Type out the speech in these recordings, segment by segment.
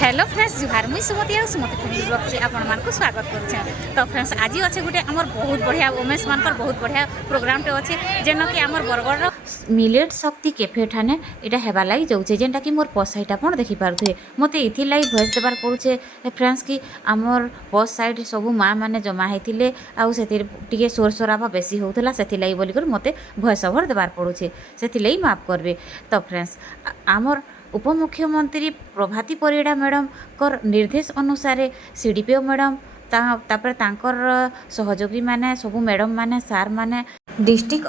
Hello friends जुहार मुई सुमति आ सुमति family blog से आपण मानक स्वागत करछे। तो फ्रेंड्स आज अच्छे गोटे आमर बहुत बढ़िया वोमेन्स मानकर बहुत बढ़िया प्रोग्राम टे अच्छे जेन कि आमर बरगढ़ मिलेट शक्ति कैफे ठाने इटा हेबा लागि जाउछे जेनटा कि मोर पोस्ट साइट आपण देखि पारुथे। मते इथि लागि भॉइस देबार पड़ुछे फ्रेंड्स कि आमर पोस्ट साइट सबु माँ माने जमा हेतिले आउ सेतिर टिके शोर शराबा बेसी होउथला सेथि लागि बोली कर मते भॉइस ओवर देबार पड़ुछे सेथि लागि माफ करबे। तो फ्रेंड्स आमर उपमुख्यमंत्री प्रभाती परिड़ा मैडम कर निर्देश अनुसार सीडीपीओ मैडम तापर तांकर सहयोगी माने सबु मैडम माने सार माने डिस्ट्रिक्ट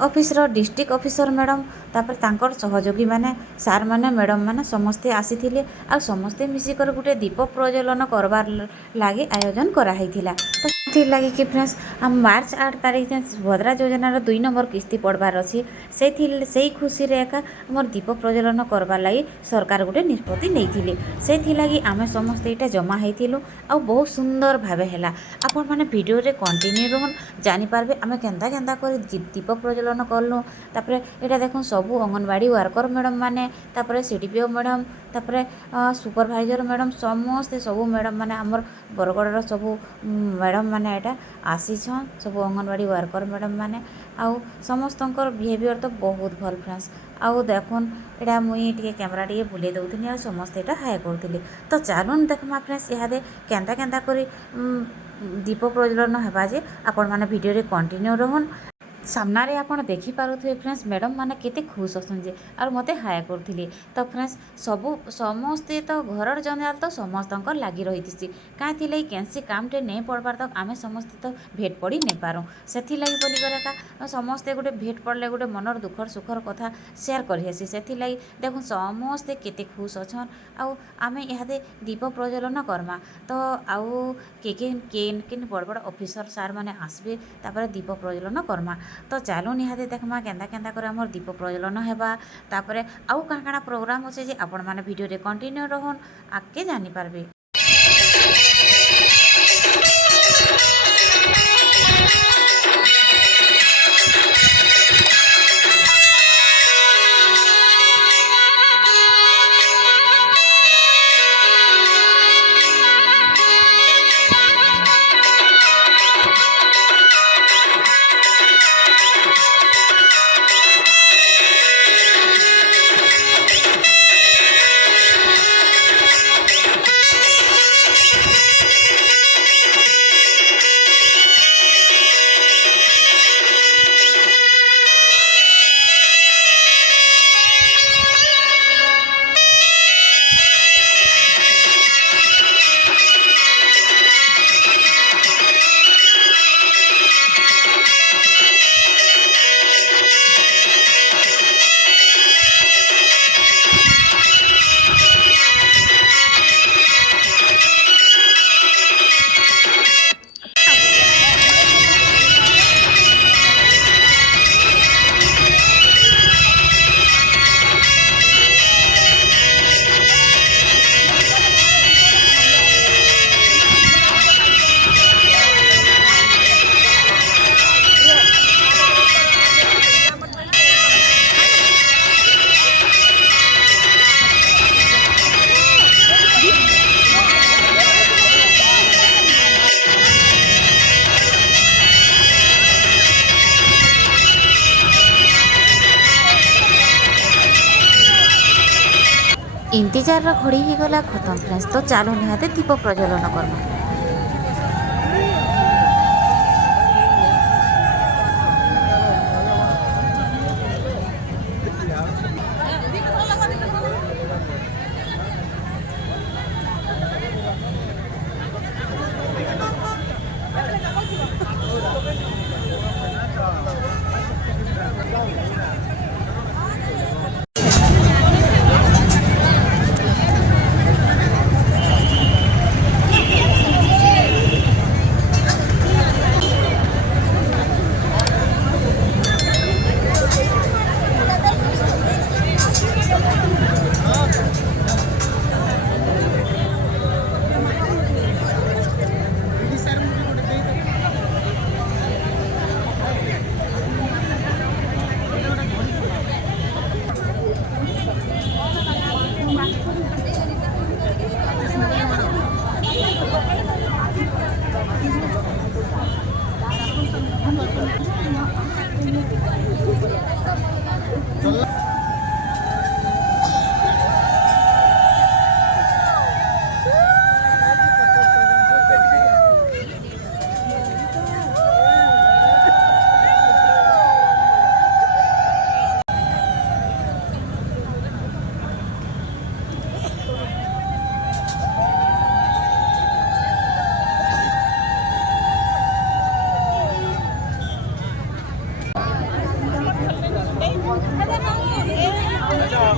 ऑफिसर मैडम तापर तांकर सहयोगी माने सार माने मैडम माने समस्ते आसीथिले आ समस्ते मिसिकर गुटे दीप प्रज्वलन करबार लागे आयोजन करा हैथिला। तो थी लगी कि फ्रेंड्स हम मार्च 8 तारीख सुभद्रा योजनार 2 नंबर किस्ती पड़बार अच्छी से खुशी रे एका हमर दीप प्रज्वलन करबार लगी सरकार गोटे निष्पत्ति नहीं से लगी आमे समस्ते इटा जमा होइथिलु आ बहुत सुंदर भावे हैला। आपण माने वीडियो रे कंटिन्यू रहन जानि पारबे आमे केंता केंता कर दीप प्रज्वलन करलु। तापरे एटा देखो सबु अंगनवाड़ी वर्कर मैडम माने तापरे सीडीपीओ मैडम तापरे सुपरवाइजर मैडम समस्ते सबु मैडम माने हमर बरगढ़ सबु मैडम माने एटा आसीछन सब अंगनवाड़ी वर्कर मैडम माने आउ समस्तंकर बिहेवियर तो बहुत भल फ्रेंड्स। आउ देखुन एटा मुई टिके कैमरा टिके बुले दउथिनी आ समस्त एटा हाय करथिले। तो चालुन देखमा फ्रेंड्स इहादे केंता केंता करी दीप प्रज्वलन हेबा जे आपण माने वीडियो रे कंटिन्यू रहन सामना रे आपण देखि पारुथे फ्रेंड्स मैडम माने केते खुश असन जे और मते हाय करथिले। तो फ्रेंड्स सबु समस्ते तो घरर जंजाल तो समस्तंकर लागी रहितिसी काहे थिले केनसी कामटे नै पड़बार तक आमे समस्ते तो भेट पड़ी नै पारो सेथि लागि बोली करे का समस्ते गुटे भेट पड़ले गुटे मनर दुखर सुखर कथा शेयर करि हेसी सेथि लागि देखु समस्ते केते खुश अछन आउ आमे इहादे दीप प्रज्वलन करमा। तो आउ केन बड़ बड़ ऑफिसर सार माने आसबे तापर दीप प्रज्वलन करमा। तो चालू निहाते देखमा केंदा केंदा करे हमर दीप प्रज्वलन हेबा तापरे आउ काना काना प्रोग्राम अछि जे आपण माने वीडियो रे कंटिन्यू रहन आके जानि पारबे। इंतजार घड़ी ही गला खत्म फ्रेंड्स। तो चालू निहाते दीप प्रज्वलन करमा।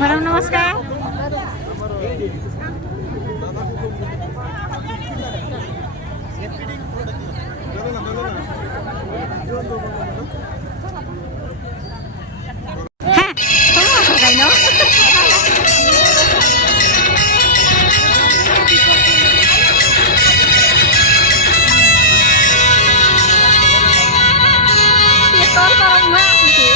मैडम नमस्कार। हाँ, ये कॉल करो मैं आसुची।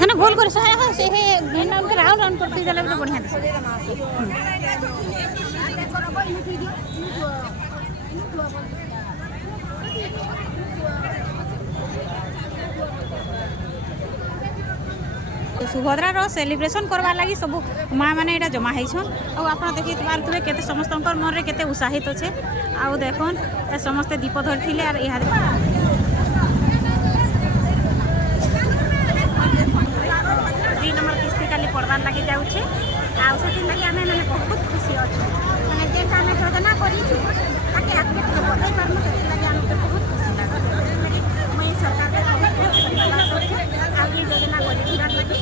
है ना गोल कर सहाय है से हे मेन नाम के राउंड राउंड करते चले तो बढ़िया दिसे। सुभद्रार सेलिब्रेशन करवार लगी सब माँ मैंने यहाँ जमा होन आप देखी पारे के समस्त मन में केते उत्साहित अच्छे आउ देखन समस्ते दीप धरी और यहाँ 3 नंबर किस्ती काली पड़वार लगी जाऊे आगे आम मैंने बहुत खुशी अच्छे मैंने जेटा आम योजना करूँ बहुत खुशी लगे मुझे सरकार आगे योजना लगे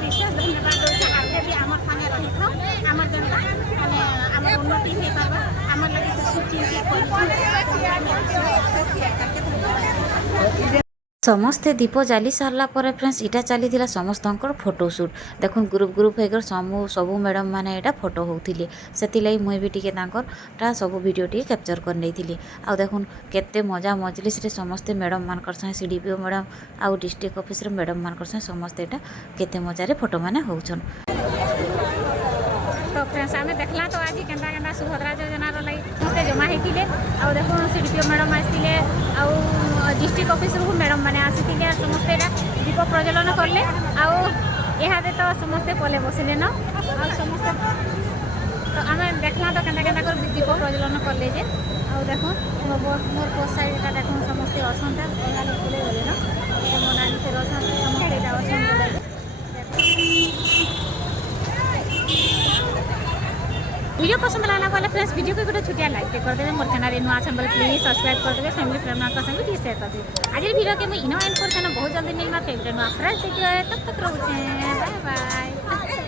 विशेष धन्यवाद दूसरे आगे भी आम सागे रही था आम जनता आम उन्नति हो पार्बा आम लगे समस्ते दीप जाली सारा पर फ्रेंड्स इटा चली समस्त फोटोशूट देखुन ग्रुप ग्रुप होकर सबू मैडम मैंने यहाँ फोटो होते से मुई भी टी सब वीडियो टी कैप्चर कर नहीं थी आ देखुन केते मजा मजलिस समस्ते मैडम मान सीडीपीओ मैडम आउ डिस्ट्रिक्ट ऑफिस मैडम मान समस्ते यहाँ केते मजारे फोटो मैंने होचन। तो फ्रेंड्स आम देखला तो आज केन्ता केन्ता सुभद्रा योजनार लगे समस्ते जमा होते आउ देखो सीडीपीओ मैडम आसते आउ डिस्ट्रिक्ट ऑफिस मैडम मैंने आसी समस्ते दीप प्रज्वलन कले आउ यहाँ तो समस्ते पले बसिले न समस्ते तो आम देखला तो केन्ता केन्ता कर दीप प्रज्वलन कले जे आउ देखो मोर पोस्ट साइड देखो समस्ते अच्छा गले न मोनाली समस्ते वीडियो पसंद लगा वाला फ्रेंड्स वीडियो को गोटे छुटिया लाइक कर देवे मोर चैनल नुआ चैनल प्लीज सब्सक्राइब कर देवे फैमिली फ्रेंड का संग भी शेयर कर देवे आज वीडियो के मैं इनो एंड कर बहुत जल्दी मिलमा फेवरेट नुआ फ्रेंड्स वीडियो तब तक रहते हैं बाय बाय।